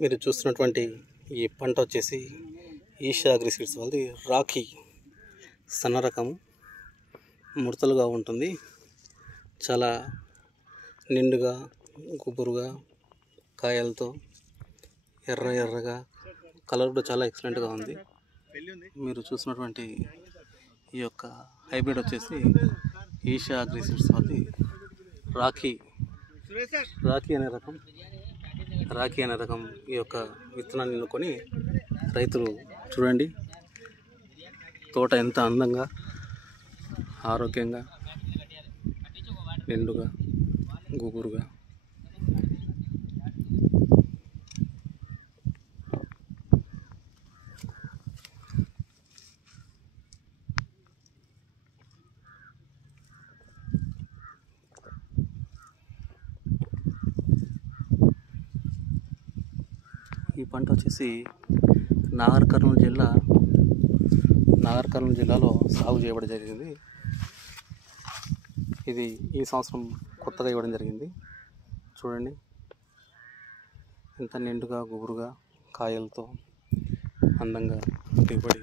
మీరు చూస్తున్నటువంటి ఈ పంట వచ్చేసి ఈషా అగ్రి సీడ్స్ వాళ్ళది రాఖీ సన్న రకం, ముడతలుగా ఉంటుంది. చాలా నిండుగా గుబురుగా కాయలతో ఎర్రగా కలర్ కూడా చాలా ఎక్సలెంట్గా ఉంది. మీరు చూసినటువంటి ఈ యొక్క హైబ్రిడ్ వచ్చేసి ఈషా అగ్రి సీడ్స్ వాళ్ళది రాఖీ అనే రకం ఈ యొక్క విత్తనాన్ని ఎన్నుకొని రైతులు చూడండి, తోట ఎంత అందంగా ఆరోగ్యంగా నిండుగా గుబురుగా ఈ పంట వచ్చేసి నాగర్ కర్నూలు జిల్లాలో సాగు చేయబడి జరిగింది. ఇది ఈ సంవత్సరం కొత్తగా ఇవ్వడం జరిగింది. చూడండి ఎంత నిండుగా గుబురుగా కాయలతో అందంగా దిగుబడి